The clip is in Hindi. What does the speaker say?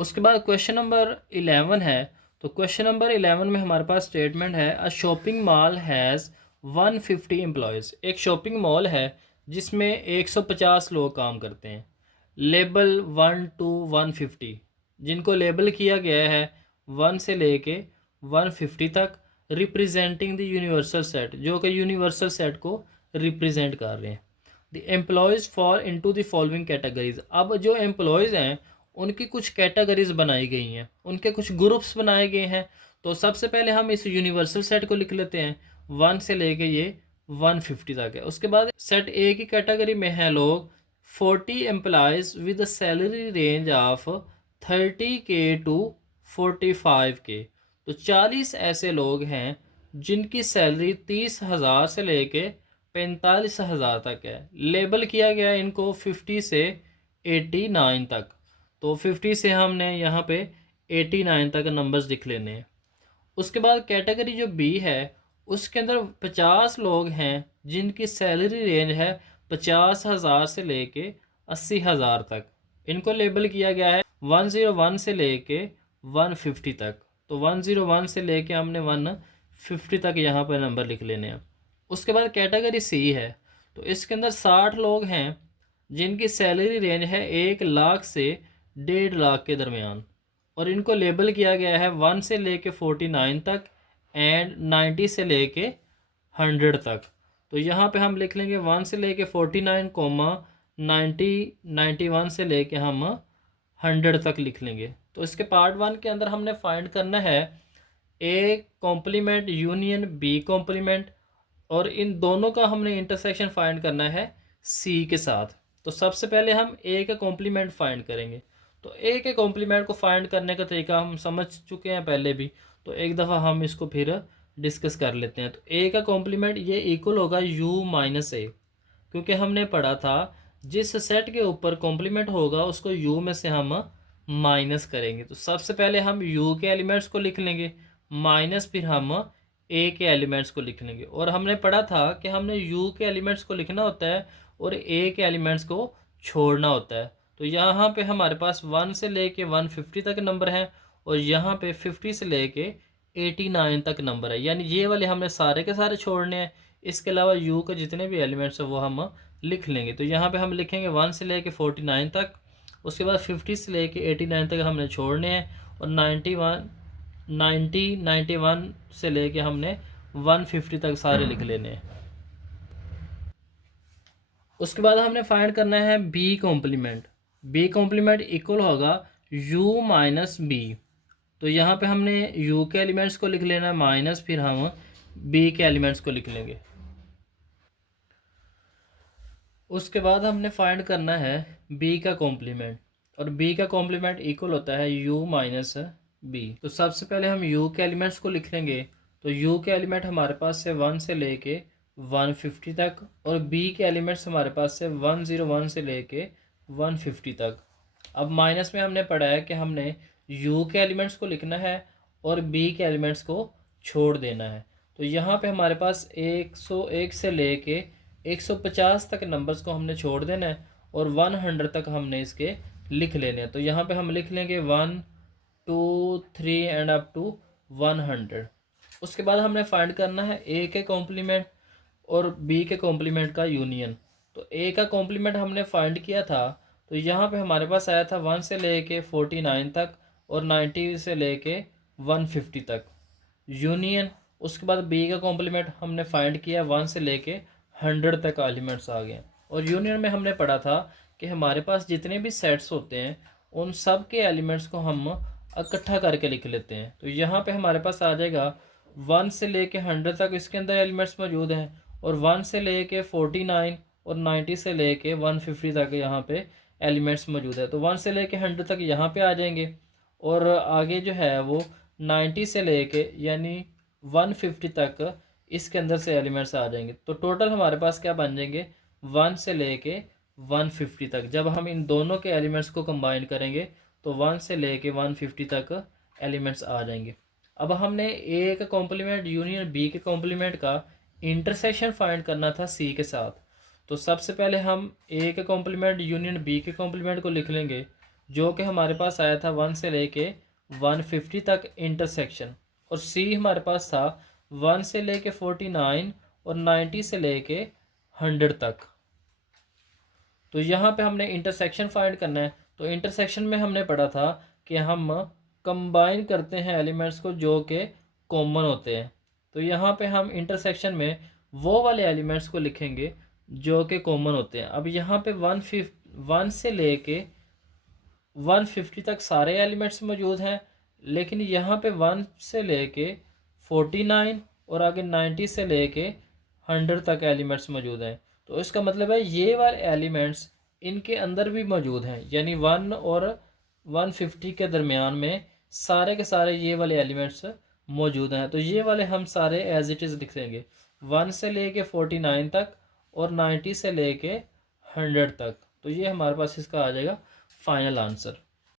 उसके बाद क्वेश्चन नंबर 11 है। तो क्वेश्चन नंबर 11 में हमारे पास स्टेटमेंट है, अ शॉपिंग मॉल हैज़ 150 एम्प्लॉयज़। एक शॉपिंग मॉल है जिसमें 150 लोग काम करते हैं। लेबल 1 to 150, जिनको लेबल किया गया है 1 से लेके 150 तक, रिप्रेजेंटिंग द यूनिवर्सल सेट, जो कि यूनिवर्सल सेट को रिप्रेजेंट कर रहे हैं। The employees fall into the following categories. अब जो एम्प्लॉयज़ हैं उनकी कुछ कैटेगरीज बनाई गई हैं, उनके कुछ ग्रुप्स बनाए गए हैं। तो सबसे पहले हम इस यूनिवर्सल सेट को लिख लेते हैं, 1 से लेके ये 150 तक है। उसके बाद सेट ए की कैटेगरी में हैं लोग 40 employees with salary range of 30K to 45K। तो 40 ऐसे लोग हैं जिनकी सैलरी 30,000 से लेके 45,000 तक है। लेबल किया गया इनको 50 से 89 तक। तो 50 से हमने यहाँ पे 89 तक नंबर्स लिख लेने हैं। उसके बाद कैटेगरी जो बी है उसके अंदर 50 लोग हैं जिनकी सैलरी रेंज है 50,000 से लेके 80,000 तक। इनको लेबल किया गया है 101 से लेके 150 तक। तो 101 से लेके हमने 150 तक यहाँ पर नंबर लिख लेने हैं। उसके बाद कैटेगरी सी है। तो इसके अंदर 60 लोग हैं जिनकी सैलरी रेंज है 1 लाख से 1.5 लाख के दरमियान, और इनको लेबल किया गया है 1 से लेके 49 तक एंड 90 से लेके 100 तक। तो यहाँ पे हम लिख लेंगे 1 से लेके 49 कोमा 90, 91 से लेके हम 100 तक लिख लेंगे। तो इसके पार्ट 1 के अंदर हमने फाइंड करना है A complement union B complement, और इन दोनों का हमने इंटरसेक्शन फाइंड करना है सी के साथ। तो सबसे पहले हम ए का कॉम्प्लीमेंट फाइंड करेंगे। तो ए के कॉम्प्लीमेंट को फाइंड करने का तरीका हम समझ चुके हैं पहले भी, तो एक दफ़ा हम इसको फिर डिस्कस कर लेते हैं। तो ए का कॉम्प्लीमेंट ये इक्वल होगा यू माइनस ए, क्योंकि हमने पढ़ा था जिस सेट के ऊपर कॉम्प्लीमेंट होगा उसको यू में से हम माइनस करेंगे। तो सबसे पहले हम यू के एलिमेंट्स को लिख लेंगे माइनस फिर हम ए के एलिमेंट्स को लिख लेंगे। और हमने पढ़ा था कि हमने यू के एलिमेंट्स को लिखना होता है और ए के एलिमेंट्स को छोड़ना होता है। तो यहाँ पे हमारे पास 1 से लेके 150 तक नंबर है और यहाँ पे 50 से लेके 89 तक नंबर है, यानी ये वाले हमने सारे के सारे छोड़ने हैं। इसके अलावा यू के जितने भी एलिमेंट्स हैं वो हम लिख लेंगे। तो यहाँ पे हम लिखेंगे 1 से लेके 49 तक, उसके बाद 50 से लेके 89 तक हमने छोड़ने हैं, और 91 से लेके हमने 150 तक सारे लिख लेने हैं। उसके बाद हमने फाइंड करना है B complement. B complement equal होगा यू माइनस बी। तो यहाँ पे हमने यू के एलिमेंट्स को लिख लेना है माइनस फिर हम बी के एलिमेंट्स को लिख लेंगे। उसके बाद हमने फाइंड करना है बी का कॉम्प्लीमेंट, और बी का कॉम्प्लीमेंट इक्वल होता है यू माइनस बी। तो सबसे पहले हम यू के एलिमेंट्स को लिख लेंगे। तो यू के एलिमेंट हमारे पास से 1 से लेके 150 तक, और बी के एलिमेंट्स हमारे पास से 101 से लेके 150 तक। अब माइनस में हमने पढ़ा है कि हमने यू के एलिमेंट्स को लिखना है और बी के एलिमेंट्स को छोड़ देना है। तो यहाँ पे हमारे पास 101 से लेके 150 तक नंबर्स को हमने छोड़ देना है और 100 तक हमने इसके लिख लेने हैं। तो यहाँ पे हम लिख लेंगे 1 2 3 एंड अप टू 100। उसके बाद हमने फाइंड करना है ए के कॉम्प्लीमेंट और बी के कॉम्प्लीमेंट का यूनियन। तो ए का कॉम्प्लीमेंट हमने फाइंड किया था, तो यहाँ पे हमारे पास आया था 1 से लेके 49 तक और 90 से लेके 150 तक यूनियन। उसके बाद बी का कॉम्प्लीमेंट हमने फाइंड किया 1 से लेके 100 तक एलिमेंट्स आ गए। और यूनियन में हमने पढ़ा था कि हमारे पास जितने भी सेट्स होते हैं उन सब के एलिमेंट्स को हम इकट्ठा करके लिख लेते हैं। तो यहाँ पे हमारे पास आ जाएगा 1 से लेके 100 तक इसके अंदर एलिमेंट्स मौजूद हैं, और 1 से लेके 49 और 90 से लेके 150 तक यहाँ पे एलिमेंट्स मौजूद है। तो 1 से लेके 100 तक यहाँ पे आ जाएंगे, और आगे जो है वो 90 से लेके यानी 150 तक इसके अंदर से एलिमेंट्स आ जाएंगे। तो टोटल हमारे पास क्या बन जाएंगे 1 से लेके 150 तक। जब हम इन दोनों के एलिमेंट्स को कंबाइन करेंगे तो 1 से लेके 150 तक एलिमेंट्स आ जाएंगे। अब हमने ए का कॉम्प्लीमेंट यूनियन बी के कॉम्प्लीमेंट का इंटरसेक्शन फाइंड करना था सी के साथ। तो सबसे पहले हम ए के कॉम्प्लीमेंट यूनियन बी के कॉम्प्लीमेंट को लिख लेंगे जो कि हमारे पास आया था 1 से लेके 150 तक इंटरसेक्शन, और सी हमारे पास था 1 से लेके 49 और 90 से लेके 100 तक। तो यहाँ पे हमने इंटरसेक्शन फाइंड करना है। तो इंटरसेक्शन में हमने पढ़ा था कि हम कंबाइन करते हैं एलिमेंट्स को जो कि कॉमन होते हैं। तो यहाँ पे हम इंटरसेक्शन में वो वाले एलिमेंट्स को लिखेंगे जो कि कॉमन होते हैं। अब यहाँ पे 1 से लेके 150 तक सारे एलिमेंट्स मौजूद हैं, लेकिन यहाँ पे 1 से लेके 49 और आगे 90 से लेके 100 तक एलिमेंट्स मौजूद हैं। तो इसका मतलब है ये वाले एलिमेंट्स इनके अंदर भी मौजूद हैं, यानी 1 और 150 के दरमियान में सारे के सारे ये वाले एलिमेंट्स मौजूद हैं। तो ये वाले हम सारे एज इट इज़ लिख देंगे, 1 से लेके 49 तक और 90 से लेके 100 तक। तो ये हमारे पास इसका आ जाएगा फाइनल आंसर।